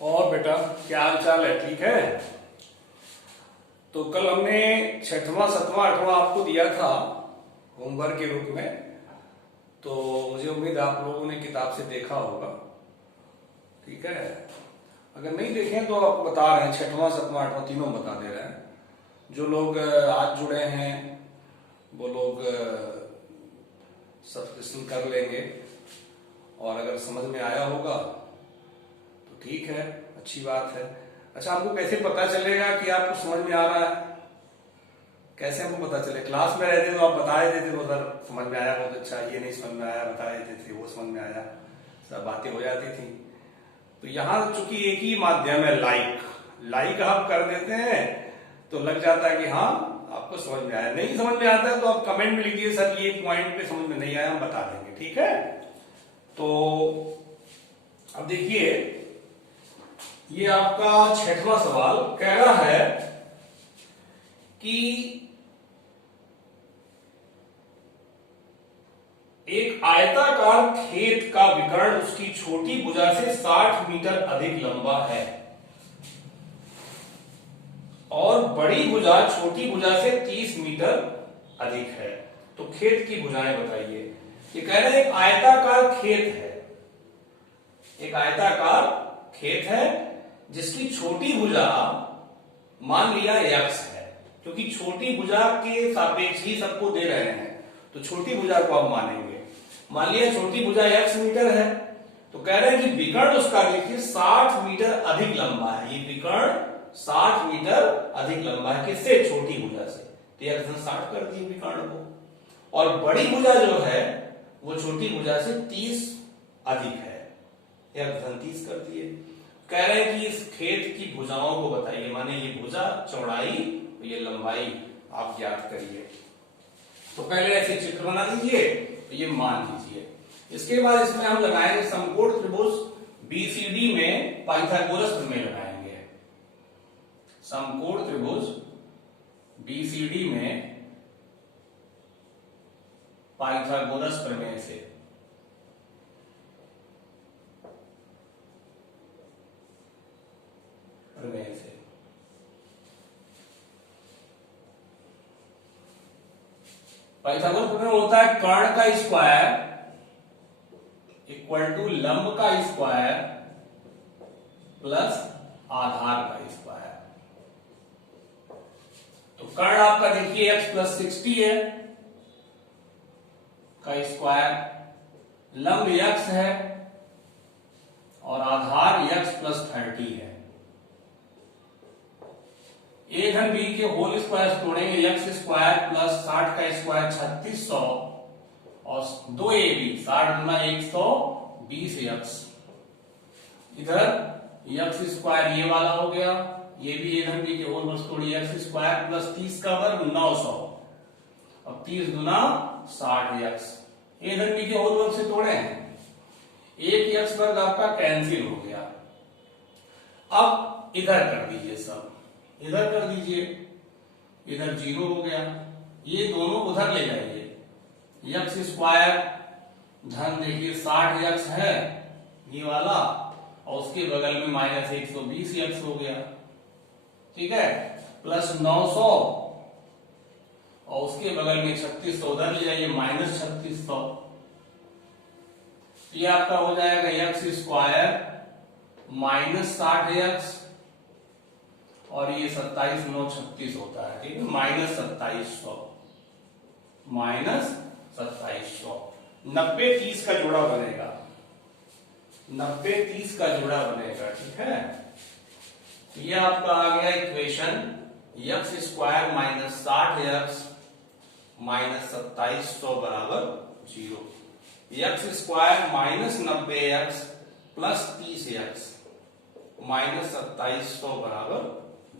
और बेटा क्या हाल चाल है? ठीक है। तो कल हमने छठवां सतवां आठवां आपको दिया था होमवर्क के रूप में। तो मुझे उम्मीद है आप लोगों ने किताब से देखा होगा। ठीक है, अगर नहीं देखें तो आप बता रहे हैं, छठवां सतवां आठवां तीनों बता दे रहे हैं। जो लोग आज जुड़े हैं वो लोग सब्सक्रिप्शन कर लेंगे, और अगर समझ में आया होगा तो ठीक है, अच्छी बात है। अच्छा, आपको कैसे पता चलेगा कि आपको समझ में आ रहा है? कैसे हमको पता चले? क्लास में रहते तो आप बता देते थे, वो सर समझ में आया, बहुत अच्छा, ये नहीं समझ में आया बता देते थे, वो समझ में आया, सब बातें हो जाती थी। तो यहाँ चूंकि एक ही माध्यम है, लाइक आप कर देते हैं तो लग जाता है कि हाँ आपको समझ में आया। नहीं समझ में आता है तो आप कमेंट में लिखिए, सर ये पॉइंट पे समझ में नहीं आया, हम बता देंगे। ठीक है, तो अब देखिए, ये आपका छठवां सवाल कह रहा है कि एक आयताकार खेत का विकर्ण उसकी छोटी भुजा से 60 मीटर अधिक लंबा है और बड़ी भुजा छोटी भुजा से 30 मीटर अधिक है। तो खेत की भुजाएं बताइए। ये कह रहे हैं एक आयताकार खेत है, एक आयताकार खेत है जिसकी छोटी भुजा मान लिया x है, क्योंकि छोटी भुजा के सापेक्ष ही सबको दे रहे हैं तो छोटी भुजा को आप मानेंगे। मान लिया छोटी भुजा x मीटर है, तो कह रहे हैं कि विकर्ण उसका देखिए 60 मीटर अधिक लंबा है। ये विकर्ण 60 मीटर अधिक लंबा है, किससे? छोटी भुजा से। तो यह 60 कर दिए विकर्ण को। और बड़ी भुजा जो है वो छोटी भुजा से 30 अधिक है, यह 30 कर दिए। कह रहे हैं कि इस खेत की भुजाओं को बताइए, माने ये भुजा चौड़ाई, ये लंबाई आप ज्ञात करिए। तो पहले ऐसे चित्र बना दीजिए, तो ये मान लीजिए। इसके बाद इसमें हम लगाएंगे समकोण त्रिभुज बीसीडी में पाइथागोरस प्रमेय लगाएंगे। समकोण त्रिभुज बीसीडी में पाइथागोरस प्रमेय से पाइथागोरस प्रमेय होता है कर्ण का स्क्वायर इक्वल टू लंब का स्क्वायर प्लस आधार का स्क्वायर। तो कर्ण आपका देखिए x प्लस 60 है का स्क्वायर, लंब x है और आधार x प्लस 30 है। a धन b के होल स्क्वायर तोड़ेंगे, x स्क्वायर प्लस 60 का स्क्वायर 3600 और 2ab 60 गुना 120x। इधर x स्क्वायर ये वाला हो गया, ये भी a धन b के होल वर्ग तोड़िए, x स्क्वायर प्लस 30 का वर्ग 900 और 30 गुना 60x। a धन b के होल वर्ग से तोड़े हैं, एक x वर्ग आपका कैंसिल हो गया। अब इधर कर दीजिए, सब इधर कर दीजिए, इधर 0 हो गया, ये दोनों उधर ले जाइए। x स्क्वायर धन देखिए 60x है ये वाला, और उसके बगल में माइनस 120x हो गया, ठीक है, प्लस 900 और उसके बगल में 3600 उधर ले जाइए, माइनस 3600। ये आपका हो जाएगा x स्क्वायर माइनस 60x और ये 27 9 36 होता है, ठीक है, माइनस 2700 माइनस 2700। 90 30 का जोड़ा बनेगा, 90 30 का जोड़ा बनेगा, ठीक है। ये आपका आ गया equation x square minus 60x minus 2700 बराबर 0। x square minus 90x plus 30x minus 2700 बराबर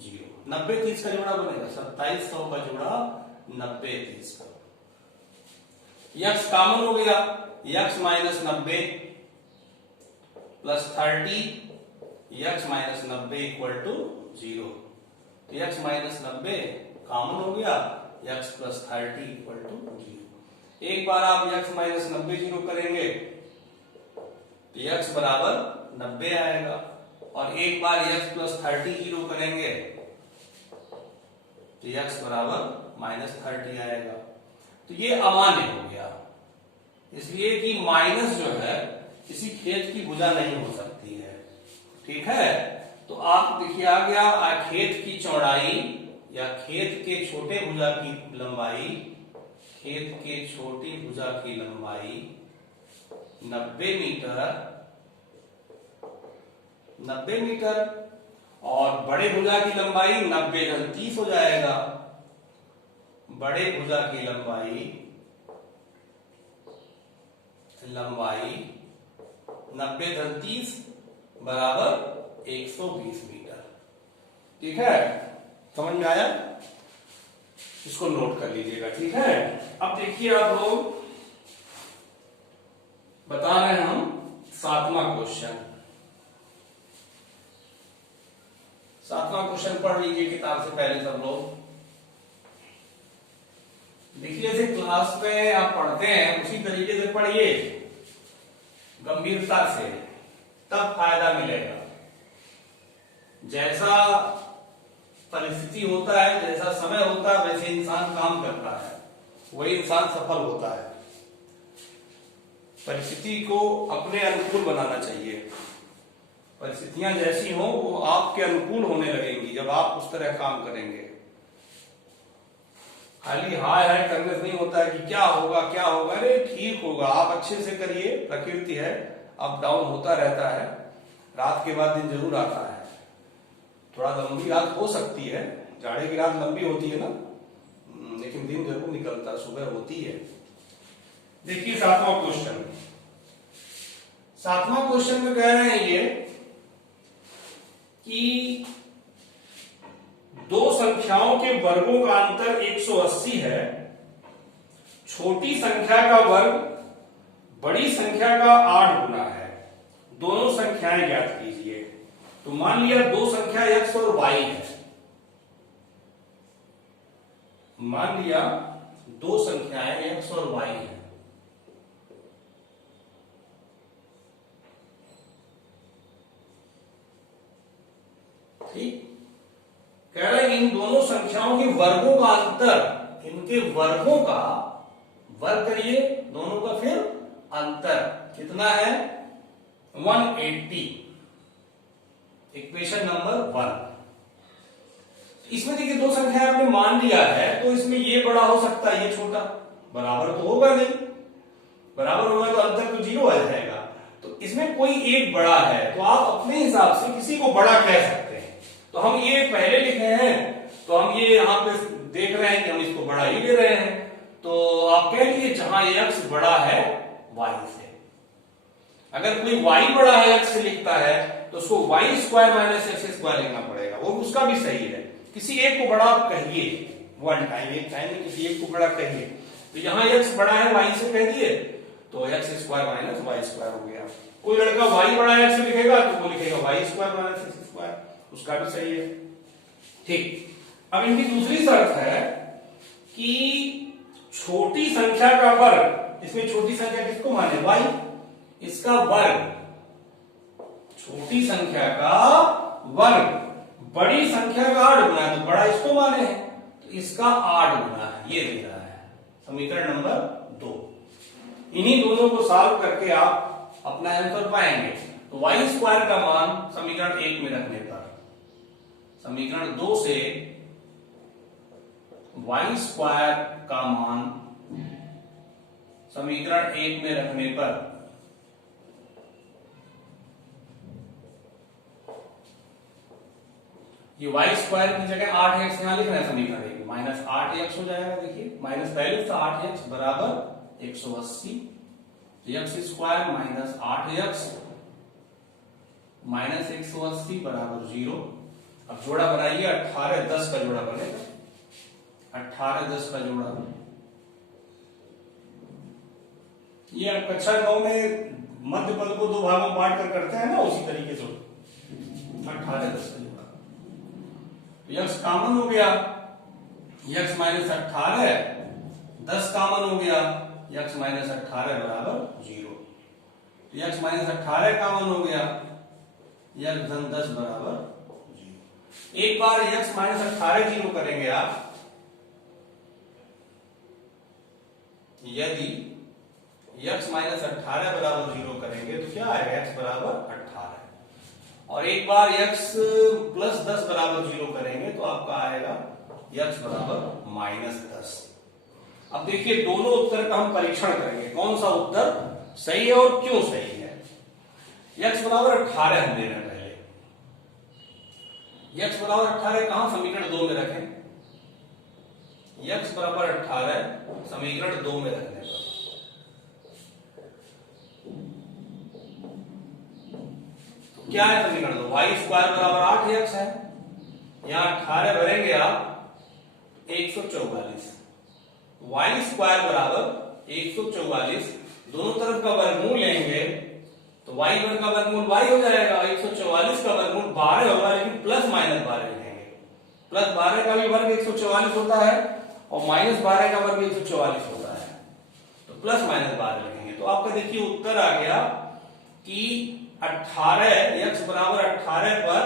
0। 90 30 का जोड़ा बनेगा, 2700 का जोड़ा 90 30 का। x कॉमन हो गया, x minus 90 plus 30 x minus 90 equal to 0। तो x माइनस 90 कॉमन हो गया, x प्लस 30 इक्वल टू 0। एक बार आप x माइनस 90 0 करेंगे तो x बराबर 90 आएगा और एक बार x प्लस 30 जीरो करेंगे तो x बराबर माइनस 30 आएगा। तो ये अमान्य हो गया, इसलिए कि माइनस जो है किसी खेत की भुजा नहीं हो सकती है। ठीक है, तो आप देखिए आ गया खेत की चौड़ाई या खेत के छोटे भुजा की लंबाई, खेत के छोटी भुजा की लंबाई 90 मीटर और बड़े भुजा की लंबाई 90 घन 30 हो जाएगा। बड़े भुजा की लंबाई 90 घन 30 बराबर 120 मीटर। ठीक है, समझ में आया? इसको नोट कर लीजिएगा। ठीक है, अब देखिए आप लोग बता रहे हैं हम 7वां क्वेश्चन। 7वां क्वेश्चन पढ़ लीजिए किताब से पहले सब लोग। देखिए जैसे क्लास में आप पढ़ते हैं उसी तरीके से पढ़िए, गंभीरता से, तब फायदा मिलेगा। जैसा परिस्थिति होता है, जैसा समय होता है, वैसे इंसान काम करता है, वही इंसान सफल होता है। परिस्थिति को अपने अनुकूल बनाना चाहिए। परिस्थितियां जैसी हो वो आपके अनुकूल होने लगेंगी जब आप उस तरह काम करेंगे। खाली हाय हाय करने से नहीं होता है कि क्या होगा क्या होगा। अरे ठीक होगा, आप अच्छे से करिए। प्रकृति है, अप डाउन होता रहता है, रात के बाद दिन जरूर आता है। थोड़ा लंबी रात हो सकती है, जाड़े की रात लंबी होती है ना, लेकिन दिन जरूर निकलता है, सुबह होती है। देखिए 7वां क्वेश्चन। 7वां क्वेश्चन में कह रहे हैं ये कि दो संख्याओं के वर्गों का अंतर 180 है। छोटी संख्या का वर्ग बड़ी संख्या का 8 गुना है। दोनों संख्याएं ज्ञात कीजिए। तो मान लिया दो संख्या x और y है। मान लिया दो संख्याएं x और y है। ठीक, कह रहे हैं इन दोनों संख्याओं के वर्गों का अंतर, इनके वर्गों का वर्ग करिए दोनों का, फिर अंतर कितना है 180। Equation number 1। इसमें देखिए दो संख्या आपने मान लिया है, तो इसमें ये बड़ा हो सकता है, ये छोटा। बराबर तो होगा नहीं, बराबर होगा तो अंतर तो 0 आ जाएगा। तो इसमें कोई एक बड़ा है, तो आप अपने हिसाब से किसी को बड़ा कह सकते हैं। तो हम ये पहले लिखे हैं, तो हम ये यहाँ पे देख रहे हैं कि हम इसको बड़ा ही ले रहे हैं। तो आप कह लीजिए जहां x बड़ा है y से। अगर कोई y बड़ा है x से लिखता है तो उसको y square minus x square लिखना पड़ेगा, वो उसका भी सही है। किसी एक को बड़ा कहिए, वन टाइम एक टाइम में किसी एक को बड़ा कहिए। तो यहाँ x बड़ा है y से कह दिए, तो x square minus y square हो गया। कोई लड़का y बड़ा है x से लिखेगा तो वो लिखेगा y square minus x square, उसका भी सही है। ठीक, अब इनकी दूसरी शर्त है कि छोटी संख्या का वर्ग, इसमें छोटी संख्या किसको माने y, इसका वर्ग, छोटी संख्या का वर्ग बड़ी संख्या का 8 गुना है, तो बड़ा इसको माने हैं, तो इसका 8 गुना है, ये दे रहा है समीकरण नंबर 2। इन्हीं दोनों को सॉल्व करके आप अपना आंसर पाएंगे। तो y स्क्वायर का मान समीकरण 1 में रखने पर, समीकरण 2 से y स्क्वायर का मान समीकरण 1 में रखने पर ये y स्क्वायर की जगह 8x यहां लिख रहे हैं समीकरण 1 में, माइनस 8x हो जाएगा। देखिए माइनस पहले था 8x बराबर 180, x square minus 8x minus 180 बराबर 0। अब जोड़ा बनाइए, 18 10 का जोड़ा बनेगा, 18 10 का जोड़ा। ये कक्षा 9 में मध्य पद को दो भागों में बांट कर करते हैं ना, उसी तरीके से 18 10 का जोड़ा। यक्स कॉमन हो गया, यक्स माइनस 18, 10 कॉमन हो गया, यक्स माइनस 18 बराबर 0। यक्स माइनस 18 कॉमन हो गया, x धन 10 बराबर 0। एक बार x माइनस 18 जीरो करेंगे आप, यदि x माइनस 18 बराबर 0 करेंगे तो क्या आएगा, x बराबर 18। और एक बार x प्लस 10 बराबर 0 करेंगे तो आपका आएगा x बराबर माइनस 10। अब देखिए दोनों उत्तर का हम परीक्षण करेंगे, कौन सा उत्तर सही है और क्यों सही है। x बराबर 18 हम ले रहे हैं, पहले x बराबर 18 कहां, समीकरण 2 में रखें। x बराबर 18 समीकरण 2 में रखने पर तो क्या है समीकरण 2, y स्क्वायर बराबर 8x है, यहां 18 भरेंगे आप 144, y स्क्वायर बराबर 144, दोनों तरफ का वर्गमूल लेंगे तो y वर्ग का वर्गमूल y हो जाएगा, 144 का वर्गमूल 12 होगा, लेकिन प्लस माइनस 12 लिखेंगे। प्लस 12 का भी वर्ग 144 होता है और माइनस 12 का वर्ग 144 होता है, तो प्लस माइनस 12 लिखेंगे। तो आपका देखिए उत्तर आ गया कि 18, x बराबर 18 पर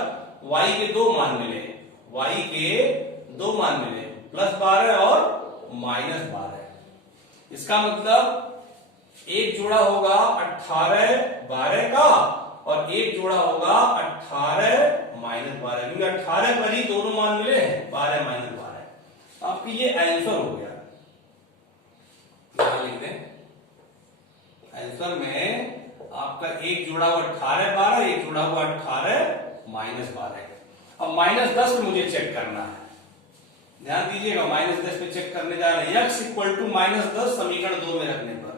y के दो मान मिले, y के दो मान मिले, प्लस 12 और माइनस 12। इसका मतलब एक जोड़ा होगा 18 12 का और एक जोड़ा होगा 18 माइनस 12, क्योंकि 18 पर ही दोनों मान मिले हैं, 12 माइनस 12। आपकी ये आंसर हो गया, क्या लिख दें आंसर में आपका एक जुड़ा हुआ 18 12, एक जुड़ा हुआ 18 माइनस 12। अब माइनस 10 पे मुझे चेक करना है, ध्यान दीजिएगा, माइनस 10 पे चेक करने जा रहे हैं। x इक्वल टू माइनस 10 समीकरण 2 में रखने पर,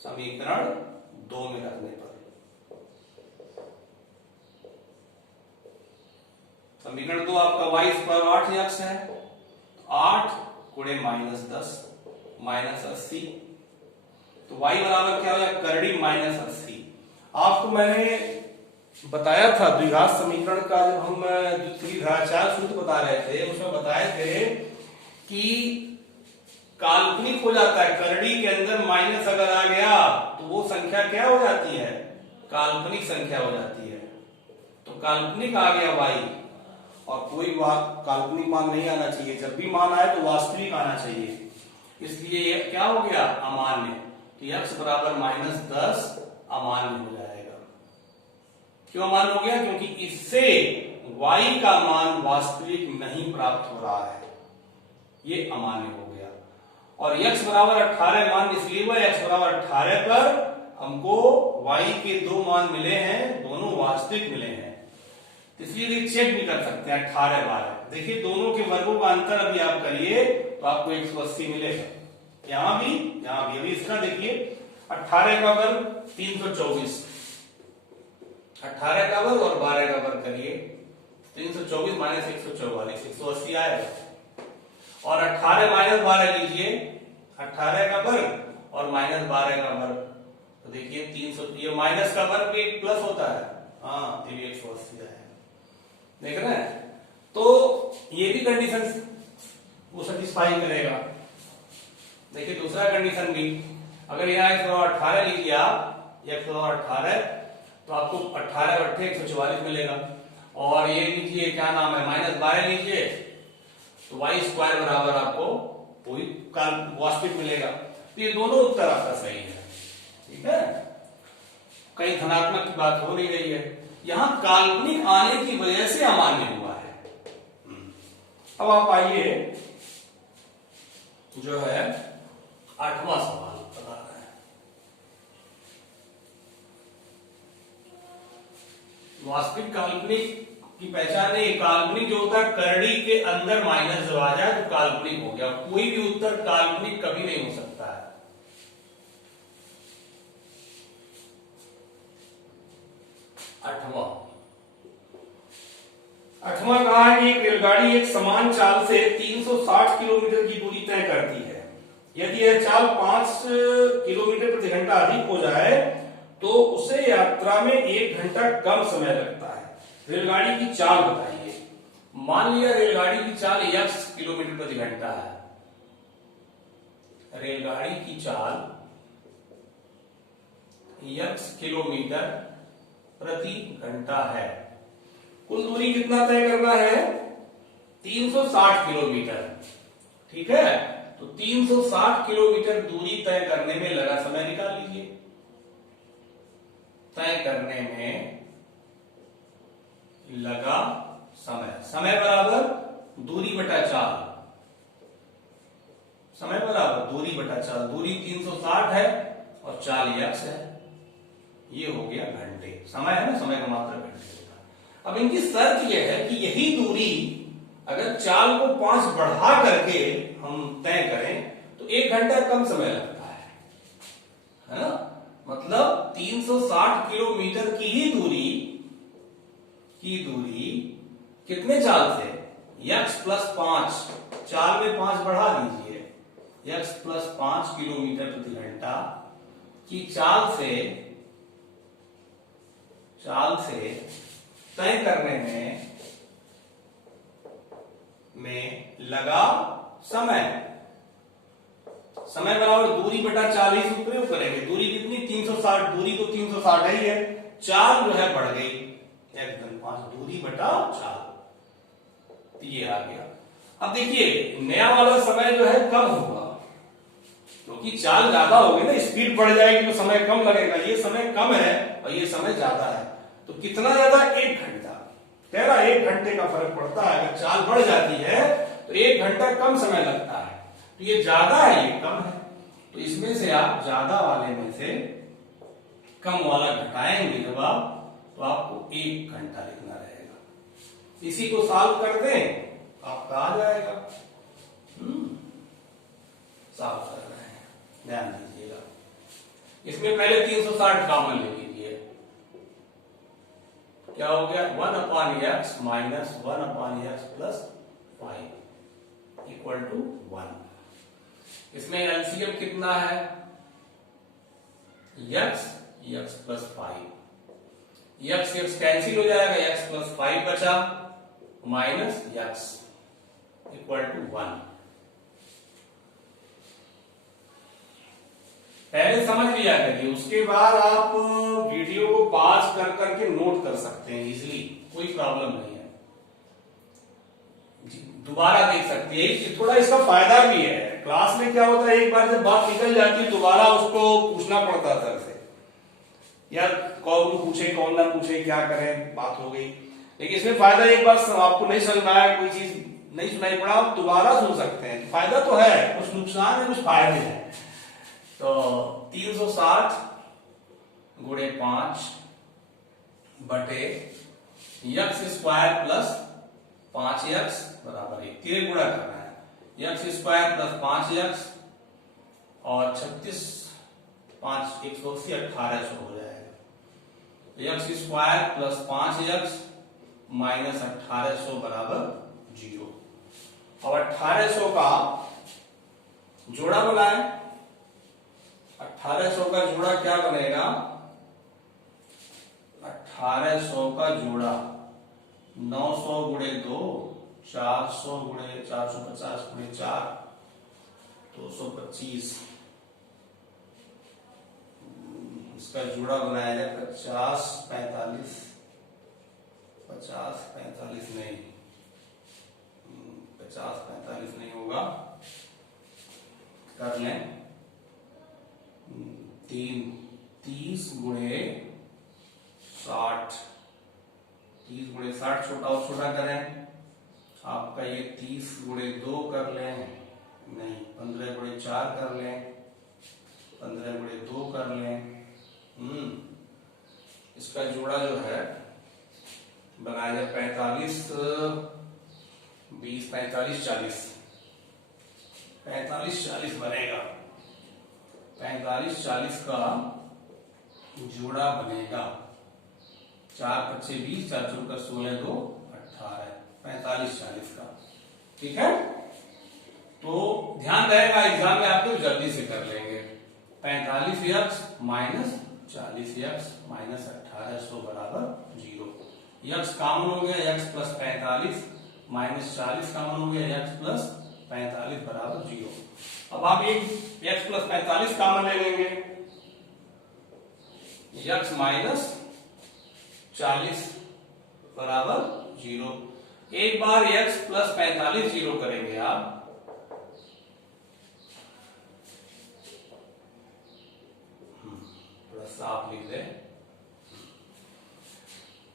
समीकरण 2 में रखने पर, समीकरण 2 आपका y स्क्वायर 8x है, 8 गुणे माइनस 10 माइनस 80, तो y बराबर क्या हो जाएगा, करड़ी माइनस 80। आपको मैंने बताया था द्विघात समीकरण का, जब हम द्विघाचार सूत्र बता रहे थे उसमें बताए थे कि काल्पनिक हो जाता है, करड़ी के अंदर माइनस अगर आ गया तो वो संख्या क्या हो जाती है, काल्पनिक संख्या हो जाती है। तो काल्पनिक आ गया y और कोई काल्पनिक मान नहीं आना चाहिए, जब भी मान आए तो वास्तविक आना चाहिए, इसलिए ये क्या हो गया, अमान्य। तो x बराबर माइनस 10 अमान्य हो जाएगा। क्यों अमान्य हो गया, क्योंकि इससे y का मान वास्तविक नहीं प्राप्त हो रहा है, ये अमान्य हो गया। और x बराबर 18 मान इसलिए हुआ, x बराबर 18 पर हमको y के दो मान मिले हैं, दोनों वास्तविक मिले हैं, इसलिए चेक भी कर सकते हैं 18 12। देखिए दोनों के वर्गों का अंतर अभी आप करिए तो आपको 180 मिलेगा, यहां भी यहां भी। अभी इसका देखिए 18 का वर्ग 324, 18 का वर्ग और 12 का वर्ग करिए, 324 माइनस 144, 180 आएगा। और 18 माइनस 12 लीजिए, 18 का वर्ग और माइनस 12 का वर्ग, तो देखिए 300, ये माइनस का वर्ग भी एक प्लस होता है, हाँ ये भी 180 आएगा, देख रहे हैं। तो ये भी कंडीशन वो सेटिस्फाई करेगा। देखिए दूसरा कंडीशन भी, अगर यहाँ 118 लीजिए आप, 118 तो आपको 18 बट्टे 144 मिलेगा। और ये लीजिए क्या नाम है, माइनस 12 लीजिए तो y स्क्वायर बराबर आपको वही वास्तविक मिलेगा। तो ये दोनों उत्तर आपका सही है, ठीक है, कहीं धनात्मक की बात हो नहीं रही है, यहां काल्पनिक आने की वजह से अमान्य हुआ है। अब आप आइए जो है 8वां सवाल बता रहे हैं। वास्तविक काल्पनिक की पहचान है, काल्पनिक जो होता है करड़ी के अंदर माइनस जब आ जाए तो काल्पनिक हो गया, कोई भी उत्तर काल्पनिक कभी नहीं हो सकता है। आठवां कहा है कि एक रेलगाड़ी एक समान चाल से 360 किलोमीटर की दूरी तय करती है। यदि यह चाल 5 किलोमीटर प्रति घंटा अधिक हो जाए तो उसे यात्रा में 1 घंटा कम समय लगता है। रेलगाड़ी की चाल बताइए। मान लिया रेलगाड़ी की चाल x किलोमीटर प्रति घंटा है, रेलगाड़ी की चाल x किलोमीटर प्रति घंटा है। कुल दूरी कितना तय करना है? 360 किलोमीटर। ठीक है, तो 360 किलोमीटर दूरी तय करने में लगा समय निकाल लीजिए। तय करने में लगा समय, समय बराबर दूरी बटा चाल, समय बराबर दूरी बटा चाल। दूरी 360 है और चाल x है, ये हो गया घंटे। समय है ना, समय का मात्रा घंटे होगा। अब इनकी शर्त यह है कि यही दूरी अगर चाल को 5 बढ़ा करके हम तय करें तो 1 घंटा कम समय लगता है ना। मतलब 360 किलोमीटर की ही दूरी कितने चाल से? x प्लस 5, चाल में 5 बढ़ा दीजिए, x प्लस 5 किलोमीटर प्रति घंटा की चाल से तय करने में लगा समय। समय बराबर दूरी बटा चाल ही प्रयोग करेंगे। दूरी कितनी? 360। दूरी तो 360 ही है, चाल जो है बढ़ गई एकदम 5, दूरी बटा चाल, ये आ गया। अब देखिए नया वाला समय जो है कम होगा, क्योंकि चाल ज्यादा होगी ना, स्पीड बढ़ जाएगी तो समय कम लगेगा। ये समय कम है और ये समय ज्यादा है, तो कितना ज्यादा? 1 घंटा। कह रहा 1 घंटे का फर्क पड़ता है। अगर चाल बढ़ जाती है तो 1 घंटा कम समय लगता है, तो ये ज्यादा है ये कम है। तो इसमें से आप ज्यादा वाले में से कम वाला घटाएंगे जब आप, तो आपको 1 घंटा लिखना रहेगा। इसी को सॉल्व कर दें आपका आ जाएगा। सॉल्व कर रहे हैं, ध्यान दीजिएगा। इसमें पहले 360 कॉमन ले लीजिए, क्या हो गया? 1/x minus 1/x plus 5 equal to 1। इसमें एलसीएम कितना है? x प्लस 5, x कैंसिल हो जाएगा, x प्लस 5 बचा माइनस x इक्वल टू 1। पहले समझ लिया करिए, उसके बाद आप वीडियो को पॉज कर करके नोट कर सकते हैं इजीली, कोई प्रॉब्लम नहीं है। दोबारा देख सकते हैं, थोड़ा इसका फायदा भी है। क्लास में क्या होता है, एक बार जब बात निकल जाती है दोबारा उसको पूछना पड़ता है सर से, यार कौन पूछे कौन ना पूछे, क्या करें, बात हो गई। लेकिन इसमें फायदा, एक बार आपको नहीं समझ में आया, कोई चीज नहीं सुनाई पड़ा, आप दोबारा सुन सकते हैं। तो फायदा तो है, कुछ नुकसान है कुछ फायदे हैं। तो 360 गुणे 5 बटे x स्क्वायर प्लस 5x बराबर 1, तीन गुणा करना है। x स्क्वायर प्लस 5x और 36 5 180 1800 हो जाएगा। x square plus 5x minus 1800 बराबर 0। अब 1800 का जोड़ा बनाए। 1800 का जोड़ा क्या बनेगा? 1800 का जोड़ा 900 गुणे 2, 400 गुणे 450 गुणे 4, 225। इसका जोड़ा बनाया जाए 50 45, 50 45 नहीं, 50 45 नहीं होगा, कर लें 30 गुणे 60, 30 गुणे 60 छोटा और छोटा करें आपका ये 30 गुणे 2 कर लें, नहीं 15 गुणे 4 कर लें, 15 गुणे 2 कर लें। इसका जोड़ा जो है बनाया जाए 45 20 45 40, 45 40 बनेगा। 45 40 का जोड़ा बनेगा 4 25 20, 4 4 16 2 18, 45 40 का। ठीक है, तो ध्यान रहेगा एग्जाम में आपको, जल्दी से कर लेंगे। 45x माइनस 40x माइनस 1800 बराबर 0। x कॉमन हो गया, x प्लस 45 माइनस 40 कॉमन हो गया, x प्लस 45 बराबर 0। अब आप एक x प्लस 45 कॉमन ले लेंगे, x माइनस 40 बराबर 0। एक बार x प्लस 45 जीरो करेंगे आप, थोड़ा साफ लिख दें,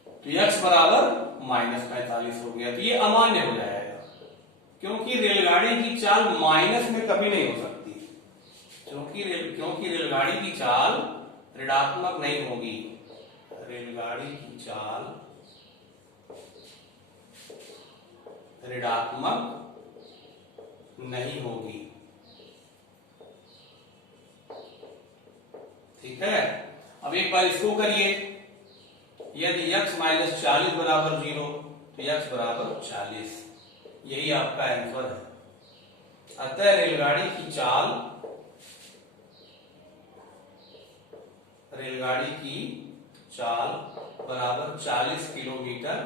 तो x बराबर -45 हो गया। तो ये अमान्य हो जाएगा, क्योंकि रेलगाड़ी की चाल माइनस में कभी नहीं हो सकती, क्योंकि रेलगाड़ी की चाल ऋणात्मक नहीं होगी। रेलगाड़ी की चाल ऋणात्मक नहीं होगी, ठीक है। अब एक बार इसको करिए, यदि x माइनस 40 बराबर 0 तो x बराबर 40, यही आपका आंसर है। अतः रेलगाड़ी की चाल बराबर 40 किलोमीटर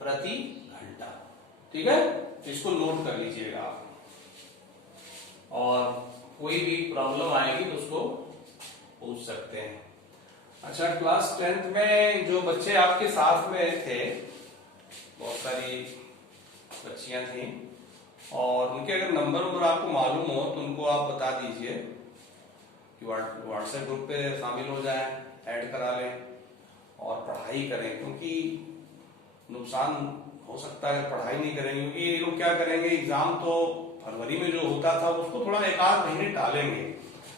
प्रति घंटा, ठीक है। तो इसको नोट कर लीजिएगा आप, और कोई भी प्रॉब्लम आएगी तो उसको पूछ सकते हैं। अच्छा, क्लास 10th में जो बच्चे आपके साथ में थे, बहुत सारी बच्चियां थी, और उनके अगर नंबर आपको मालूम हो तो उनको आप बता दीजिए कि व्हाट्सएप ग्रुप पे शामिल हो जाए, ऐड करा लें और पढ़ाई करें, क्योंकि नुकसान हो सकता है पढ़ाई नहीं करेंगे। क्योंकि ये लोग क्या करेंगे, एग्जाम तो फरवरी में जो होता था उसको थोड़ा एक आध महीने टालेंगे,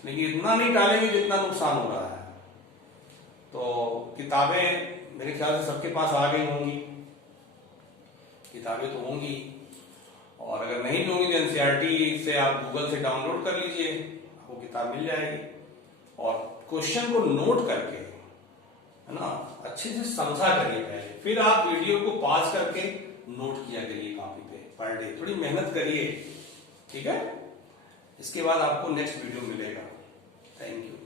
लेकिन इतना नहीं टालेंगे जितना नुकसान हो रहा है। तो किताबें मेरे ख्याल से सबके पास आ गई होंगी, किताबें तो होंगी, और अगर नहीं भी होंगी तो एनसीईआरटी से आप गूगल से डाउनलोड कर लीजिए, आपको किताब मिल जाएगी। और क्वेश्चन को नोट करके, है ना, अच्छे से समझा करिए पहले, फिर आप वीडियो को पॉज करके नोट किया करिए कॉपी पे पर डे। थोड़ी मेहनत करिए, ठीक है। इसके बाद आपको नेक्स्ट वीडियो मिलेगा। Thank you.